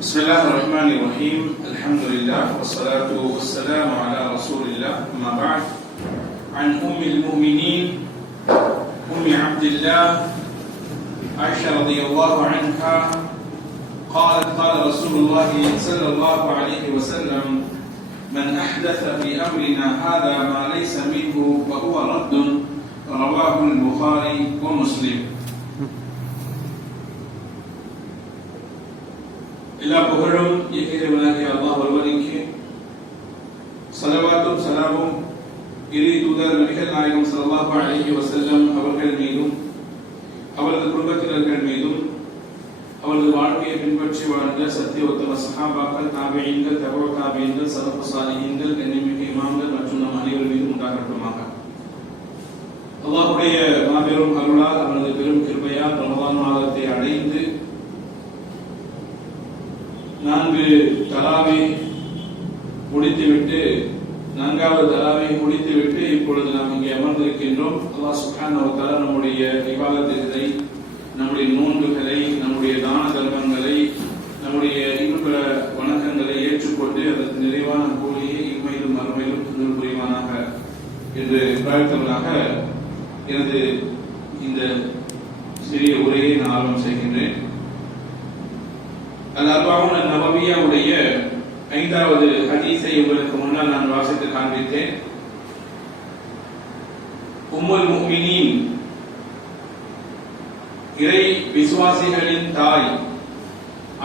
بسم الله الرحمن الرحيم الحمد لله والصلاة والسلام على رسول الله أما بعد عن أم المؤمنين أم عبد الله عائشة رضي الله عنها قالت قال رسول الله صلى الله عليه وسلم من أحدث في أمرنا هذا ما ليس منه فهو رد رواه البخاري ومسلم எல்லா புகழும் இறைவனாகிய அல்லாஹ் ஒருவனுக்கு சலவாத்தும் சலாமும் இறை தூதர் நபிகள் நாயகம் ஸல்லல்லாஹு அலைஹி வசல்லம் அவர்கள் மீதும் அவரது குடும்பத்தினர்கள் மீதும் அவரது வாழ்க்கையை பின்பற்றி வாழ்ந்த சத்திய உத்தம சகாபாக்கள் தாபியீன்கள் தகவல் தாபியீன்கள் சலஃபு சாலிஹீன்கள் கண்ணிமிக்க இமாம்கள் மற்றும் நம் அனைவர் மீதும் உண்டாகட்டுமாக அல்லாஹுடைய மாபெரும் அருளால் அவனது பெரும் கிருபையால் ரமதான் மாதத்தை அடைந்து நான்கு தலாவை முடித்துவிட்டு நான்காவது தலாவை முடித்துவிட்டு இப்பொழுது நாம் இங்கே அமர்ந்திருக்கின்றோம். அல்லாஹ் சுப்ஹானஹு நம்முடைய இபாதத்துகளை நம்முடைய நோன்புகளை நம்முடைய தான தர்மங்களை நம்முடைய இன்னும் வணக்கங்களை ஏற்றுக்கொண்டு அதற்கு நிறைவான கூலியை இம்மையிலும் மறுமையிலும் துணை புரிவானாக என்று பிரார்த்தவனாக எனது இந்த சிறிய உரையை நான் ஆர்வம் செய்கின்றேன். அல் அர்பாவுன் நபவியாவுடைய ஐந்தாவது ஹதீஸை உங்களுக்கு முன்னால் நான் வாசித்து காண்பித்தேன். உம்முல் முஹ்மினின் இறை விசுவாசிகளின் தாய்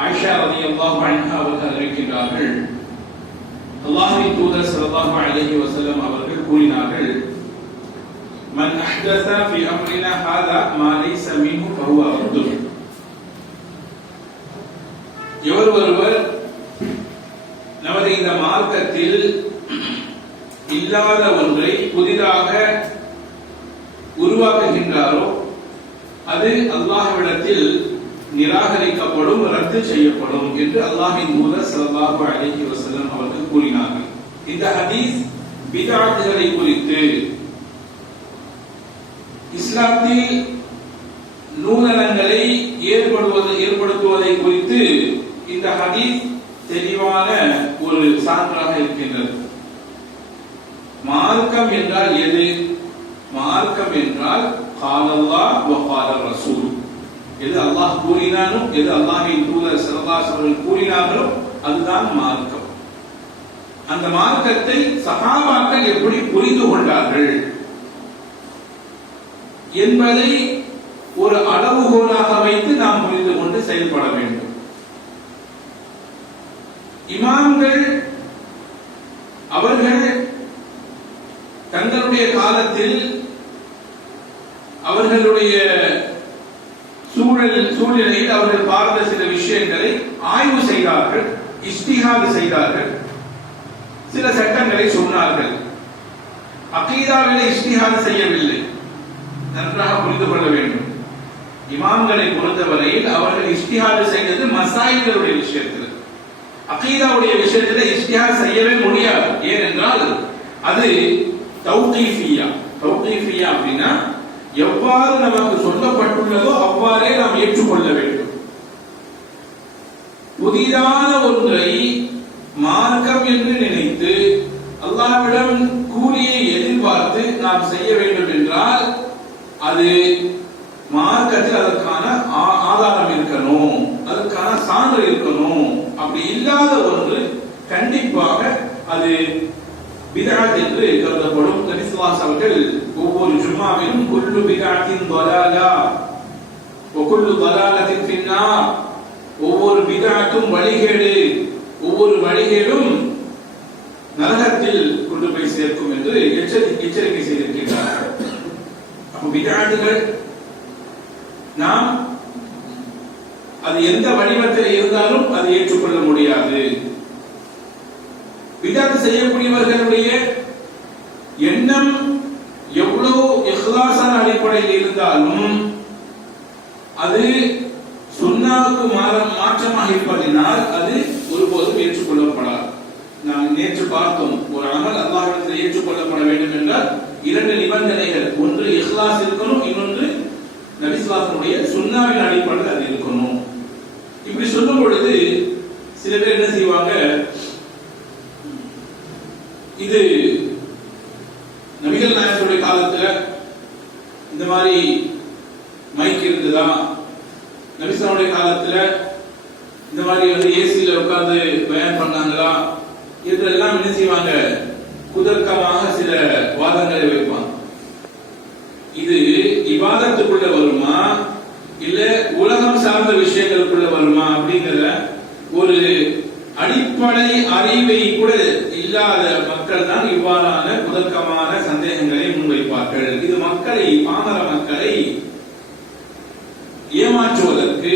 ஆயிஷா ரலியல்லாஹு அன்ஹா அவர்கள் அறிவிக்கின்றார்கள். அல்லாஹ்வின் தூதர் சல்லாஹ் அலஹி வசலம் அவர்கள் கூறினார்கள் மன் அஹ்தஸ ஃபி அம்ரினா ஹாதா மா லைஸ மின்ஹு ஃபஹுவ ரத்துன் எவர் ஒருவர் நமது இந்த மார்க்கத்தில் இல்லாத ஒன்றை புதிதாக உருவாக்குகின்றாரோ அது அல்லாஹ்விடத்தில் நிராகரிக்கப்படும் ரத்து செய்யப்படும் என்று அல்லாஹின் மூல ஸல்லல்லாஹு அலைஹி வஸல்லம் அவர்கள் கூறினார்கள். இந்த ஹதீஸ் பிதாத்துகளை குறித்து இஸ்லாத்தில் நூலனங்களை ஏற்படுவது ஏற்படுத்துவதை குறித்து இந்த ஹதீஸ் தெளிவான ஒரு சான்றாக இருக்கின்றது. மார்க்கம் என்றால் எது? மார்க்கம் என்றால் காலல்லா வகால ரசூல். எது அல்லாஹ் கூறினானோ எது அல்லாஹின் தூதர் ஸல்லல்லாஹு அவர்கள் கூறினார்களோ அதுதான் மார்க்கம். அந்த மார்க்கத்தை சகாபாக்கள் எப்படி புரிந்து கொண்டார்கள்? என்பதை ஒரு அளவுகோலாக வைத்து நாம் புரிந்து கொண்டு செயல்பட வேண்டும். இமாம்கள் அவர்கள் தங்களுடைய காலத்தில் அவர்களுடைய சூழல் சூழ்நிலையில் அவர்கள் பார்த்த சில விஷயங்களை ஆய்வு செய்தார்கள் இஷ்டிகாது செய்தார்கள். சில சட்டங்களை சொன்னார்கள். அகீதாவிலே இஷ்டிகாது செய்யவில்லை. நன்றாக புரிந்து கொள்ள வேண்டும். இமாம்களை பொறுத்தவரையில் அவர்கள் இஷ்டிகாது செய்தது மசாயிகளுடைய விஷயத்தில். அகீதாவுடைய விஷயத்துல இஸ்திஹாத் செய்யவே முடியாது. ஏனென்றால் அது தௌகீஃபியா. தௌகீஃபியா அப்படின்னா எவ்வாறு நமக்கு சொல்லப்பட்டுள்ளதோ அவ்வாறே நாம் ஏற்றுக்கொள்ள வேண்டும். புதிதான ஒன்றை மார்க்கம் என்று நினைத்து அல்லாவிடம் கூலியை எதிர்பார்த்து நாம் செய்ய வேண்டும் என்றால் அது மார்க்கத்தில் அதற்கான ஆதாரம் இருக்கணும். அதற்கான சான்று இருக்கணும். அப்படி இல்லாத ஒன்று கண்டிப்பாக அது பிதாத் என்று கருதப்படும். நபிசுல்லாஸ் அவர்கள் ஒவ்வொரு ஜும்மாவிலும் குல்லு பிதாத்தின் தொலாலா ஒக்குல்லு தொலாலத்தின் பின்னா ஒவ்வொரு பிதாத்தும் வழிகேடு ஒவ்வொரு வழிகேடும் நரகத்தில் கொண்டு போய் சேர்க்கும் என்று எச்சரிக்கை எச்சரிக்கை செய்திருக்கின்றார் அப்போ பிதாத்துகள் நாம் அது எந்த வடிவத்தில் இருந்தாலும் அது ஏற்றுக்கொள்ள முடியாது. விதாத்து செய்யக்கூடியவர்களுடைய எண்ணம் எவ்வளவு இஹ்லாசான அடிப்படையில் இருந்தாலும் அது சுண்ணாவுக்கு மாற்றமாக இருப்பதினால் அது ஒருபோதும் ஏற்றுக்கொள்ளப்படாது. நாம் நேற்று பார்த்தோம் ஒரு அமல் அல்லாஹிடத்தில் ஏற்றுக்கொள்ளப்பட வேண்டும் என்றால் இரண்டு நிபந்தனைகள். ஒன்று இஹ்லாஸ் இருக்கணும் இன்னொன்று நபிஸ்லாசனுடைய சுண்ணாவின் அடிப்படையில் அது இருக்கணும். இப்படி சொல்லும் பொழுது சில பேர் என்ன செய்வாங்க? இது நபிகள் நாயகருடைய காலத்துல இந்த மாதிரி மைக் இருந்ததா? நபிசனுடைய காலத்துல இந்த மாதிரி வந்து ஏசியில உட்கார்ந்து பயன் பண்ணாங்களா? இதெல்லாம் என்ன செய்வாங்க? குதர்க்கமாக சில வாதங்களை வைப்பாங்க இது இவாதத்துக்குள்ள வருமா இல்ல உலகம் சார்ந்த விஷயங்களுக்குள்ள வருமா அப்படிங்கிற ஒரு அடிப்படை அறிவை கூட இல்லாத மக்கள் தான் இவ்வாறான முதற்கமான சந்தேகங்களை முன்வைப்பார்கள். இது மக்களை பாமர மக்களை ஏமாற்றுவதற்கு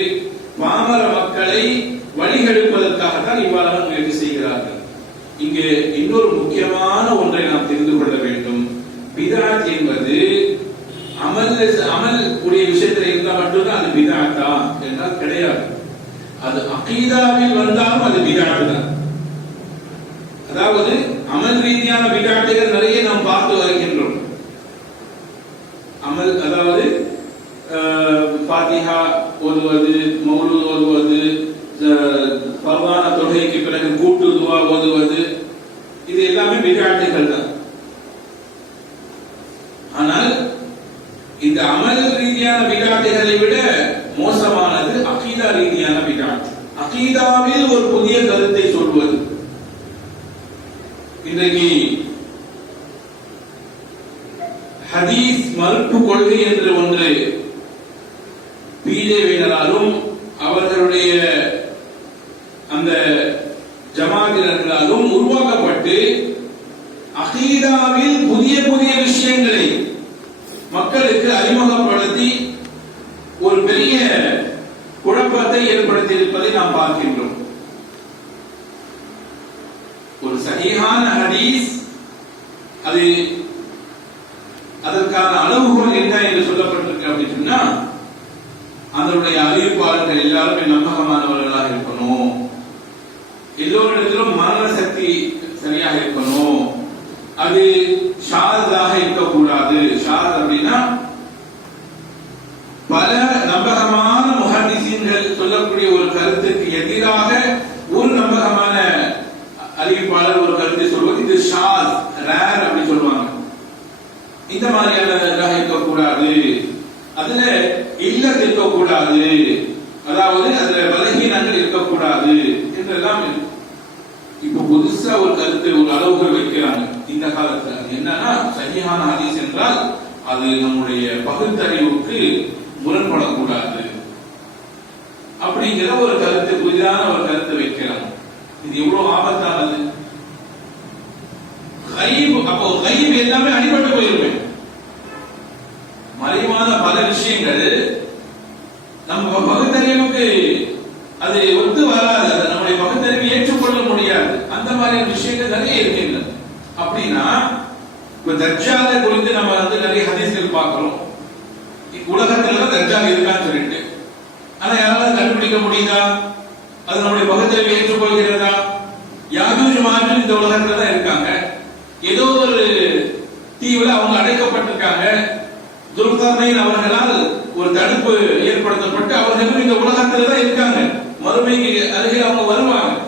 பாமர மக்களை வழிகெடுப்பதற்காகத்தான் இவ்வாறான முயற்சி செய்கிறார்கள் இங்கே இன்னொரு முக்கியமான ஒன்றை நாம் தெரிந்து கொள்ள வேண்டும் பிதாத் என்பது அமல் அமல் உடைய விஷயத்துல இருந்தா மட்டும்தான் அது பிதாத்தா என்றால் கிடையாது அது அகீதாவில் வந்தாலும் அது பிதாட்டு தான். அதாவது அமல் ரீதியான பிதாட்டுகள் நிறைய நாம் பார்த்து வருகின்றோம். அமல் அதாவது பாத்திஹா ஓதுவது மௌலு ஓதுவது பரவான தொகைக்கு பிறகு கூட்டு துவா ஓதுவது இது எல்லாமே பிதாட்டுகள் தான். ஆனால் இந்த அமல் ரீதியான விடாட்டுகளை விட மோசமானது அகீதா ரீதியான விடாட்டு அகீதாவில் ஒரு புதிய கருத்தை சொல்வது. இன்றைக்கு ஹதீஸ் மறுப்பு கொள்கை என்று ஒன்று பிஜேபியினராலும் அவர்களுடைய அந்த ஜமாத்தினர்களாலும் உருவாக்கப்பட்டு அகீதாவில் புதிய புதிய விஷயங்களை மக்களுக்கு அறிமுகப்படுத்தி ஒரு பெரிய குழப்பத்தை ஏற்படுத்தி இருப்பதை நாம் பார்க்கின்றோம். ஒரு சகிஹான ஹதீஸ் அது அதற்கான அளவுகோல் என்ன என்று சொல்லப்பட்டிருக்கு அப்படின்னு சொன்னா அதனுடைய அறிவிப்பாளர்கள் எல்லாருமே நம்பகமானவர்களாக இருக்கணும். எல்லோரிடத்திலும் மரண சக்தி சரியாக இருக்கணும் அது ஷாரதாக இருக்கக்கூடாது ஷாரத் அப்படின்னா பல நம்பகமான முஹாதிசீன்கள் சொல்லக்கூடிய ஒரு கருத்துக்கு எதிராக ஒரு நம்பகமான அறிவிப்பாளர் ஒரு கருத்தை சொல்வது இது ஷாஸ் ரேர் அப்படின்னு சொல்லுவாங்க. இந்த மாதிரியானதாக இருக்கக்கூடாது. அதுல இல்லத் இருக்கக்கூடாது. அதாவது அதுல பலகீனங்கள் இருக்கக்கூடாது என்றெல்லாம் இப்ப புதுசா ஒரு கருத்து ஒரு அளவுகள் வைக்கிறாங்க. இந்த காலத்துல. அது என்னன்னா சரியான ஹதீஸ் என்றால் அது நம்முடைய பகுத்தறிவுக்கு முரண்படக்கூடாது. அப்படிங்கிற ஒரு கருத்து புதிதான ஒரு கருத்து வைக்கிறாங்க. இது எவ்வளவு ஆபத்தானது? கைப் அப்போ கைப் எல்லாமே அடிபட்டு போயிருமே. மறைவான பல விஷயங்கள் நம்ம பகுத்தறிவுக்கு அது ஒத்து வராது. நம்முடைய பகுத்தறிவு ஏற்றுக்கொள்ள முடியாது. அந்த மாதிரியான விஷயங்கள் நிறைய இருக்கின்றன. அப்படின்னா இப்ப தர்ஜாலை குறித்து நம்ம வந்து நிறைய ஹதீஸ்கள் பார்க்கிறோம். உலகத்துல தான் இருக்கான்னு சொல்லிட்டு. ஆனா யாராவது கண்டுபிடிக்க முடியுதா? அது நம்முடைய பகுத்தறிவு ஏற்றுக்கொள்கிறதா? இந்த உலகத்துல தான் இருக்காங்க. ஏதோ ஒரு தீவுல அவங்க அடைக்கப்பட்டிருக்காங்க. துர்கர்ணையின் அவர்களால் ஒரு தடுப்பு ஏற்படுத்தப்பட்டு அவர்களும் இந்த உலகத்துல தான் இருக்காங்க. மறுமைக்கு அருகில் அவங்க வருவாங்க.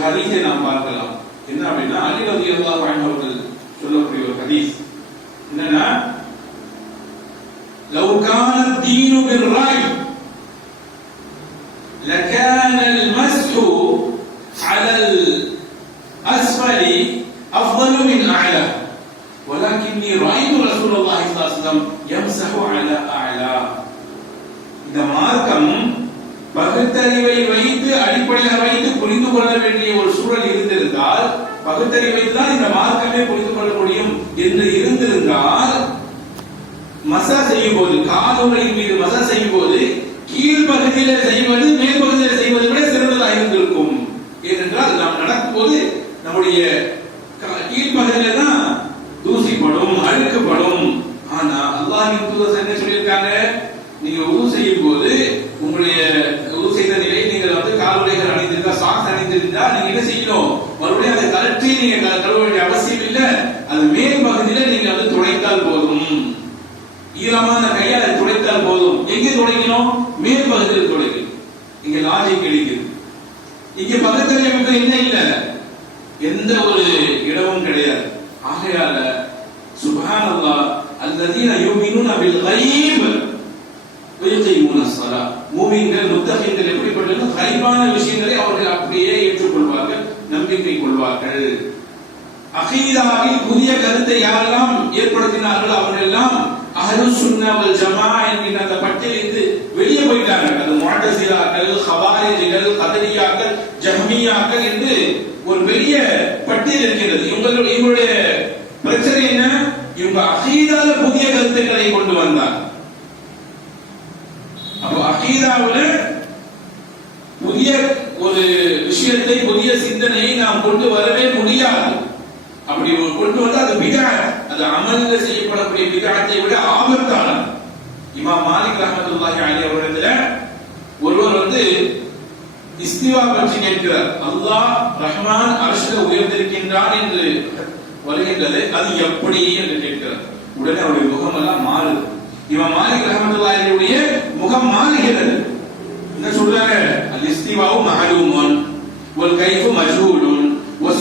ஒரு ஹதீஸை நாம் பார்க்கலாம் என்ன அப்படின்னா அலி ரலியல்லாஹு அன்ஹு அவர்கள் சொல்லக்கூடிய ஒரு ஹதீஸ் என்னன்னா لو كان الدين بالرأي لكان المسح على الأسفل أفضل من أعلى ولكني رأيت رسول الله صلى الله عليه وسلم يمسح على أعلى இந்த மார்க்கம் பகுத்தறிவை வைத்து அடிப்படையாக வைத்து புரிந்து கொள்ள வேண்டிய ஒரு சூழல் இருந்திருந்தால் பகுத்தறிவை தான் இந்த மார்க்கமே புரிந்து கொள்ள முடியும் என்று இருந்திருந்தால் மசா செய்யும் போது காலுகளின் மீது மசா செய்யும் போது கீழ்ப்பகுதியில செய்வது மேல் பகுதியில விட சிறந்ததாக இருந்திருக்கும். ஏனென்றால் நாம் நடக்கும்போது நம்முடைய கீழ்பகுதியில தான் தூசிப்படும் அழுக்கப்படும். ஆனா அல்லாஹின் தூதர் என்ன சொல்லியிருக்காங்க? நீங்க உது செய்யும் போது உங்களுடைய உது செய்த நிலையில் நீங்கள் வந்து காலுடைகள் அணிந்திருந்தா சாக்ஸ் அணிந்திருந்தா நீங்க என்ன செய்யணும்? மறுபடியும் அதை கழற்றி நீங்க க- கழுவ வேண்டிய அவசியம் இல்ல. அது மேல் பகுதியில நீங்க வந்து துடைத்தால் போதும். ஈரமான கையால துடைத்தால் போதும். எங்க துடைக்கணும்? மேல் பகுதியில் துடைக்கணும். இங்க லாஜிக் கிடைக்குது. இங்க பகுத்தறிவுக்கு என்ன இல்ல? எந்த ஒரு இடமும் கிடையாது. ஆகையால சுப்ஹானல்லாஹ் அல்லதீன யுமினூன பில் கைப் வயுகீமுன ஸலா மூமின்கள் முத்தகீன்கள் எப்படிப்பட்டது ஹைபான விஷயங்களை அவர்கள் அப்படியே ஏற்றுக்கொள்வார்கள் நம்பிக்கை கொள்வார்கள். அகீதாவில் புதிய கருத்தை யாரெல்லாம் ஏற்படுத்தினார்கள் அவர்கள் எல்லாம் அஹ்லு சுன்னா ஜமா என்கிற அந்த பட்டியலிருந்து வெளியே போயிட்டார்கள். அது முஅத்தசிலாக்கள் ஹவாரிஜிகள் கதரியாக்கள் ஜஹ்மியாக்கள் என்று ஒரு பெரிய பட்டியல் இருக்கிறது. இவங்களுடைய இவங்களுடைய பிரச்சனை என்ன? இவங்க அகீதால புதிய கருத்துக்களை கொண்டு வந்தாங்க அகீதாவுல புதிய ஒரு விஷயத்தை புதிய சிந்தனையை நாம் கொண்டு வரவே முடியாது. அப்படி ஒரு கொண்டு வந்தா அது மிக அது அமல்ல செய்யப்படக்கூடிய பிதாத்தை விட ஆபத்தானது. இமாம் மாலிக் ரஹமத்துல்லாஹி அலி அவரிடத்துல ஒருவர் வந்து இஸ்திவா பற்றி கேட்கிறார். அல்லாஹ் ரஹ்மான் அர்ஷில உயர்ந்திருக்கின்றான் என்று வருகின்றது. அது எப்படி என்று கேட்கிறார். உடனே அவருடைய முகமெல்லாம் மாறுது. இவன் மாலிக் ரஹமத்துல்லாஹியுடைய முகம் மாறுகிறது. என்ன சொல்றாங்க? அல் இஸ்திவாவு மஅலூமுன் வல் கைஃபு மஜ்ஹூலுன்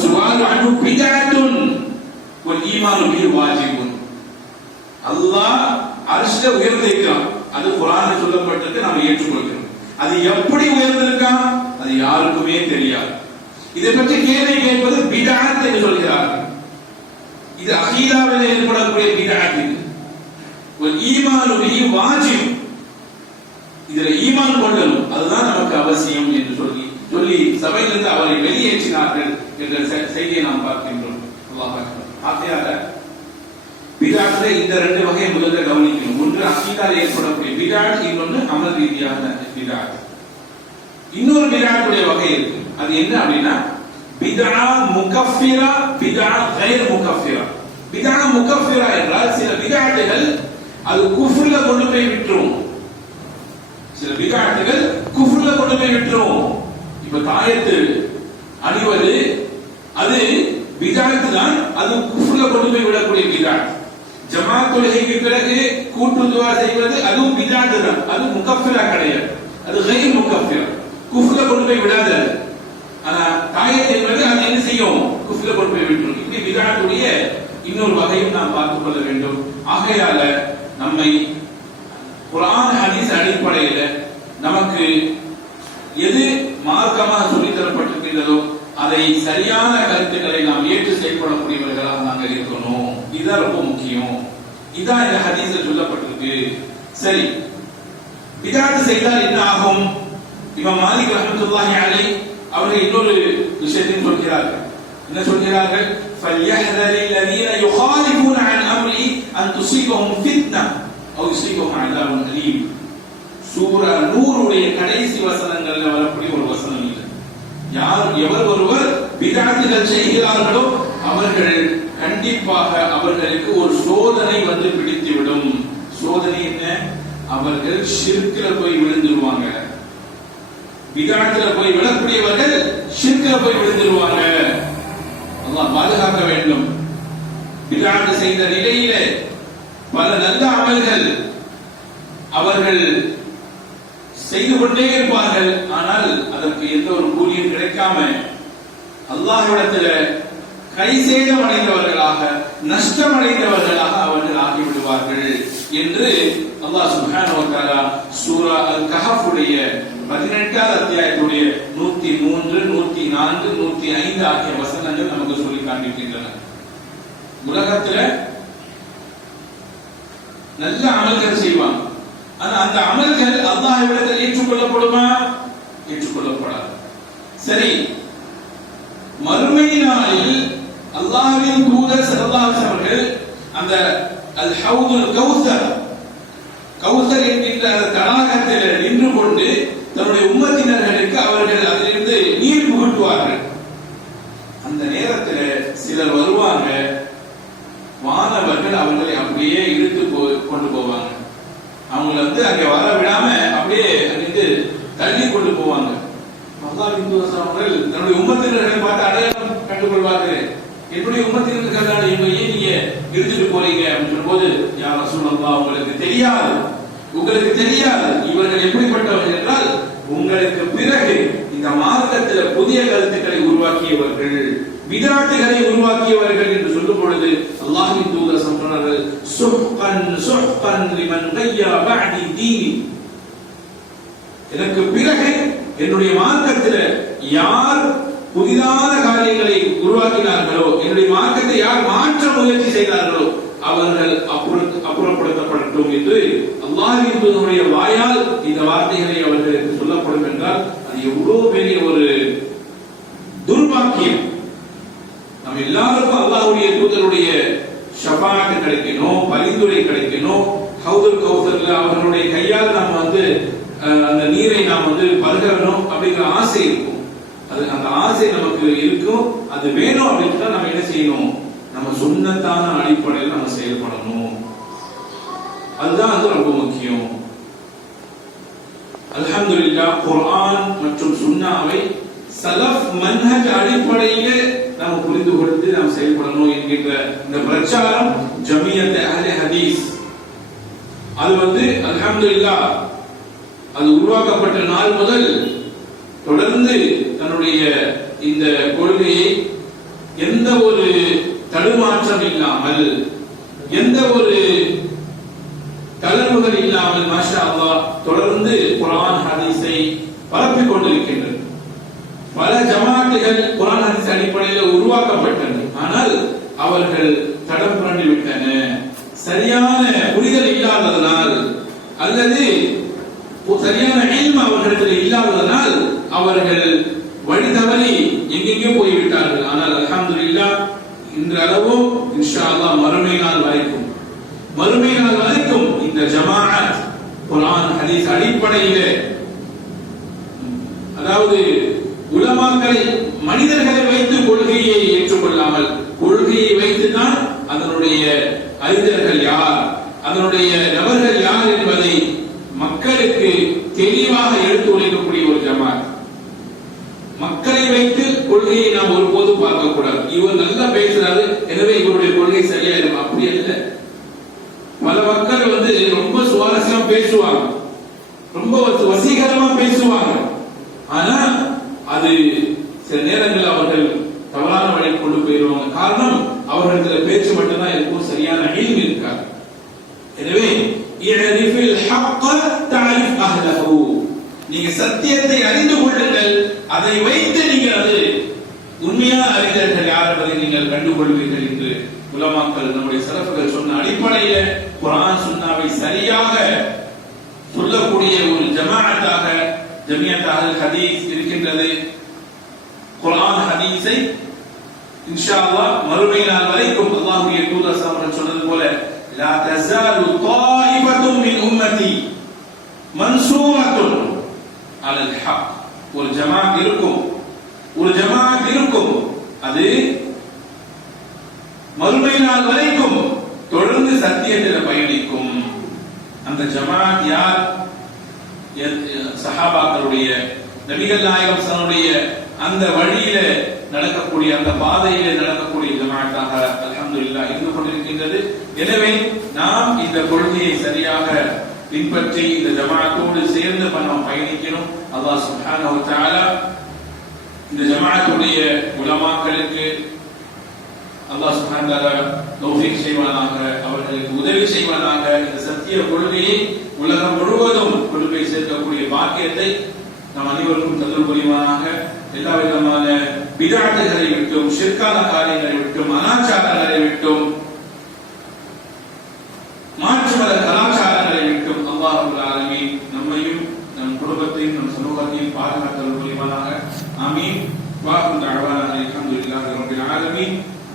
சுவாலு அன்ஹு பிதஅத்துன் வல் ஈமானு பிஹி வாஜிபுன். அல்லாஹ் அர்ஷ்ல உயர்ந்திருக்கிறான் அது குர்ஆனில் சொல்லப்பட்டிருக்கு நாம் ஏற்றுக்கொள்கிறோம். அது எப்படி உயர்ந்திருக்கான் அது யாருக்குமே தெரியாது. இதை பற்றி கேள்வி கேட்பது பிதாத் என்று சொல்கிறார்கள். இது அகீதாவில் ஏற்படக்கூடிய பிதாத் இது. ஒரு ஈமானு பிஹி வாஜிப். இதுல ஈமான் கொள்ளணும். அதுதான் நமக்கு அவசியம் என்று சொல்லி சொல்லி சபையிலிருந்து அவரை வெளியேற்றினார்கள் என்ற செ- செய்தியை நாம் பார்க்கின்றோம். அல்லாஹ் அக்பர். ஆகையால இந்த ரெண்டு வகையை முதல்ல கவனிக்கணும். ஒன்று அக்கீதால ஏற்படக்கூடிய விராட் இன்னொன்று அமல் ரீதியான பிதாட் இன்னொரு விராட்டுடைய வகை இருக்கு. அது என்ன அப்படின்னா பிதா முகஃபிரா பிதா கயர் முகஃபிரா. பிதா முகஃபிரா என்றால் சில பிதாட்டுகள் அது குஃபுல்ல கொண்டு போய் விட்டுரும். சில விகாட்டுகள் குஃபுல்ல கொண்டு போய் விட்டுரும். இப்ப தாயத்து அணிவது அது பிதாத்து தான் அது குஃபுல்ல கொண்டு போய் விடக்கூடிய பிதாட் ஜமா தொழுகைக்கு பிறகு கூட்டு துவா செய்வது அதுவும் விகாட்டு தான் அது முகஃபிரா கிடையாது. அது கை முகஃபிரா. குஃபுல கொண்டு போய் விடாது. ஆனா தாயத்தை என்பது அது என்ன செய்யும்? குஃப்ர்ல கொண்டு போய் விட்டுரும். இப்படி விகாட்டுடைய இன்னொரு வகையும் நாம் பார்த்துக் கொள்ள வேண்டும். ஆகையால நம்மை குரான் ஹதீஸ் அடிப்படையில நமக்கு எது மார்க்கமாக சொல்லித்தரப்பட்டிருக்கின்றதோ அதை சரியான கருத்துக்களை நாம் ஏற்று செயல்படக்கூடியவர்களாக நாங்கள் இருக்கணும். இதுதான் ரொம்ப முக்கியம். இதான் இந்த ஹதீஸ்ல சொல்லப்பட்டிருக்கு. சரி. பிதாத்து செய்தால் என்ன ஆகும்? இவன் மாலிக் ரஹ்மத்துல்லாஹி அலைஹி அவர்கள் இன்னொரு விஷயத்தையும் சொல்கிறார்கள். என்ன சொல்கிறார்கள் فَلْيَحْذَرِ الَّذِينَ يُخَالِفُونَ عَنْ أَمْرِهِ أَنْ تُصِيبَهُمْ فِتْنَةٌ أَوْ يُصِيبَهُمْ عَذَابٌ أَلِيمٌ சூரா நூறுடைய கடைசி வசனங்கள்ல வரக்கூடிய ஒரு வசனம் இது யார் எவர் ஒருவர் பிதாத்துகள் செய்கிறார்களோ அவர்கள் கண்டிப்பாக அவர்களுக்கு ஒரு சோதனை வந்து பிடித்துவிடும் சோதனை என்ன அவர்கள் ஷிர்க்ல போய் விழுந்துருவாங்க பிதாத்துல போய் விழக்கூடியவர்கள் ஷிர்க்ல போய் விழுந்துருவாங்க அல்லாஹ் பாதுகாக்க வேண்டும். பிதாத்து செய்த நிலையிலே பல நல்ல அமல்கள் அவர்கள் செய்து கொண்டே இருப்பார்கள். ஆனால் அதற்கு எந்த ஒரு கூலியும் கிடைக்காம அல்லாஹ்விடத்துல கை சேதம் அடைந்தவர்களாக நஷ்டம் அடைந்தவர்களாக அவர்கள் ஆகிவிடுவார்கள் என்று அல்லாஹ் சுஹான் சூரா அல் கஹஃபுடைய பதினெட்டாவது அத்தியாயத்துடைய நூத்தி மூன்று நூத்தி நான்கு நூத்தி ஐந்து ஆகிய வசனங்கள் நமக்கு சொல்லி காண்பிக்கின்றன. உலகத்துல நல்ல அமல்கள் செய்வாங்க. ஆனா அந்த அமல்கள் அல்லாஹ் இடத்தில் ஏற்றுக்கொள்ளப்படுமா? ஏற்றுக்கொள்ளப்படாது. சரி மறுமை நாளில் அல்லாஹ்வின் தூதர் ஸல்லல்லாஹு அவர்கள் அந்த அல் ஹவுதுல் கௌசர் கௌசர் என்கின்ற தடாகத்தில் நின்று கொண்டு தன்னுடைய உம்மத்தினர்களுக்கு அவர்கள் அதிலிருந்து நீர் புகட்டுவார்கள். அந்த நேரத்தில் சிலர் வருவாங்க. மாணவர்கள் அவர்களை அப்படியே இழுத்து போ கொண்டு போவாங்க. அவங்கள வந்து அங்கே வர விடாம அப்படியே அங்கிருந்து தள்ளி கொண்டு போவாங்க. மகா இந்து அவர்கள் தன்னுடைய உம்மத்தினர்களை பார்த்து அடையாளம் கண்டுகொள்வார்கள். என்னுடைய உம்மத்தினர்கள் இவங்க ஏன் நீங்க இருந்துட்டு போறீங்க அப்படின்ற போது யார் சூழல்லாம் உங்களுக்கு தெரியாது. உங்களுக்கு தெரியாது. இவர்கள் எப்படிப்பட்டவர்கள் என்றால் உங்களுக்கு பிறகு இந்த மார்க்கத்தில் புதிய கருத்துக்களை உருவாக்கியவர்கள் விதாட்டுகளை உருவாக்கியவர்கள் என்று சொல்லும் பொழுது அல்லாஹின் தூதர் சொன்னார்கள் சுஹ்கன் சுஹ்கன் லிமன் கையா பஅதி தீனி. எனக்கு பிறகு என்னுடைய மார்க்கத்தில் யார் புதிதான காரியங்களை உருவாக்கினார்களோ என்னுடைய மார்க்கத்தை யார் மாற்ற முயற்சி செய்தார்களோ அவர்கள் அப்பொழுது அப்புறப்படுத்தப்படட்டும் என்று அல்லாஹ் என்பதனுடைய வாயால் இந்த வார்த்தைகளை அவர்களுக்கு சொல்லப்படும் என்றால் அது எவ்வளவு பெரிய ஒரு துர்பாக்கியம். நம்ம எல்லாருக்கும் அல்லாஹுடைய தூதருடைய ஷபாக்கு கிடைக்கணும் பரிந்துரை கிடைக்கணும். ஹவுதுல் கௌசர்ல அவர்களுடைய கையால் நாம் வந்து அஹ், அந்த நீரை நாம் வந்து பருகணும் அப்படிங்கிற ஆசை இருக்கும். அது அந்த ஆசை நமக்கு இருக்கும். அது வேணும் அப்படின்னு நம்ம என்ன செய்யணும்? நம்ம சுண்ணத்தான அடிப்படையில் நம்ம செயல்படணும். அதுதான் வந்து ரொம்ப முக்கியம். அல்ஹம்துலில்லா குர்ஆன் மற்றும் சுன்னாவை சலஃப் மன்ஹஜ் அடிப்படையிலே நாம் புரிந்து கொண்டு நாம் செயல்படணும் என்கின்ற இந்த பிரச்சாரம் ஜமியத் அஹ்லே ஹதீஸ். அது வந்து அல்ஹம்துலில்லா அது உருவாக்கப்பட்ட நாள் முதல் தொடர்ந்து தன்னுடைய இந்த கொள்கையை எந்த ஒரு தடுமாற்றம் இல்லாமல் எந்த ஒரு தளர்வுகள் இல்லாமல் மாஷா அல்லாஹ் தொடர்ந்து குரான் ஹதீஸை பரப்பிக் கொண்டிருக்கின்றது. பல ஜமாத்துகள் குரான் ஹதீஸ் அடிப்படையில் உருவாக்கப்பட்டன ஆனால் அவர்கள் தடம் புரண்டு விட்டன. சரியான புரிதல் இல்லாததனால் அல்லது சரியான இல்ம் அவர்களிடத்தில் இல்லாததனால் அவர்கள் வழி தவறி எங்கெங்கே போய்விட்டார்கள். ஆனால் அல்ஹம்துலில்லாஹ் இன்றளவும் இன்ஷா அல்லா மறுமை நாள் வரைக்கும் மறுமை நாள் வரைக்கும் இந்த ஜமாஅத் குர்ஆன் ஹதீஸ் அடிப்படையிலே அதாவது உலமாக்களை மனிதர்களை வைத்து கொள்கையை ஏற்றுக்கொள்ளாமல் கொள்கையை வைத்துதான் அதனுடைய அறிஞர்கள் யார் அதனுடைய நபர்கள் யார் என்பதை மக்களுக்கு தெளிவாக எடுத்து உழைக்கக்கூடிய ஒரு ஜமாத் மக்களை வைத்து கொள்கையை நாம் ஒருபோதும் பார்க்க கூடாது இவர் நல்லா பேசுறாரு எனவே இவருடைய கொள்கை சரியா இருக்கும் அப்படி இல்லை பல மக்கள் வந்து ரொம்ப சுவாரஸ்யமா பேசுவாங்க. ரொம்ப வசீகரமா பேசுவாங்க. ஆனா அது சில நேரங்களில் அவர்கள் தவறான வழி கொண்டு போயிடுவாங்க. காரணம் அவர்களுக்கு பேச்சு மட்டும்தான் இருக்கும் சரியான அழிவு இருக்காது. எனவே இஅரிஃபில் நீங்க சத்தியத்தை அறிந்து கொள்ளுங்கள். அதை வைத்து நீங்கள் அது உண்மையான அறிஞர்கள் யார் என்பதை நீங்கள் கண்டுகொள்வீர்கள் என்று உலமாக்கள் நம்முடைய சிறப்புகள் சொன்ன அடிப்படையில் சரியாக சொல்லக்கூடிய ஒரு ஜமாஅத்தாக ஜமியத்தாக ஹதீஸ் இருக்கின்றது. குரான் ஹதீஸை இன்ஷா அல்லாஹ் மறுமை நாள் வரைக்கும் அல்லாஹ்வுடைய தூதர் அவர்கள் சொன்னது போல லா தஸாலு தாயிஃபத்தும் மின் உம்மதி மன்சூரத்துன் அலல் ஹக். ஒரு ஜமாத் இருக்கும். ஒரு ஜமாத் இருக்கும். அது மறுமை நாள் வரைக்கும் தொடர்ந்து சத்தியத்தில் பயணிக்கும். அந்த ஜமாத் யார்? சஹாபாக்களுடைய நபிகள் நாயகம் சனுடைய அந்த வழியில நடக்கக்கூடிய அந்த பாதையில நடக்கக்கூடிய ஜமாத்தாக இல்லா இருந்து கொண்டிருக்கின்றது. எனவே நாம் இந்த கொள்கையை சரியாக பின்பற்றி இந்த ஜமாத்தோடு சேர்ந்து நாம் பயணிக்கணும் அல்லாஹ் சுப்ஹானஹு இந்த ஜமாத்துடைய உலமாக்களுக்கு அல்லாஹ் சுப்ஹானஹு தௌஃபீக் செய்வானாக அவர்களுக்கு உதவி செய்வானாக. இந்த சத்திய கொள்கையை உலகம் முழுவதும் கொண்டு போய் சேர்க்கக்கூடிய பாக்கியத்தை நாம் அனைவருக்கும் தந்தல் புரிவானாக எல்லா விதமான பிதாட்டுகளை விட்டும் ஷிர்கான காரியங்களை விட்டும் அனாச்சாரங்களை விட்டும் மாற்று மத கலாச்சாரங்களை விட்டும் அல்லாஹுல் ஆலமி நம்மையும் நம் குடும்பத்தையும் நம் சமூகத்தையும் பாதுகாத்தல் புரிவானாக ஆமீன். வாக்கும் தஅவானா அல்ஹம்துலில்லாஹி ரப்பில் ஆலமீன்.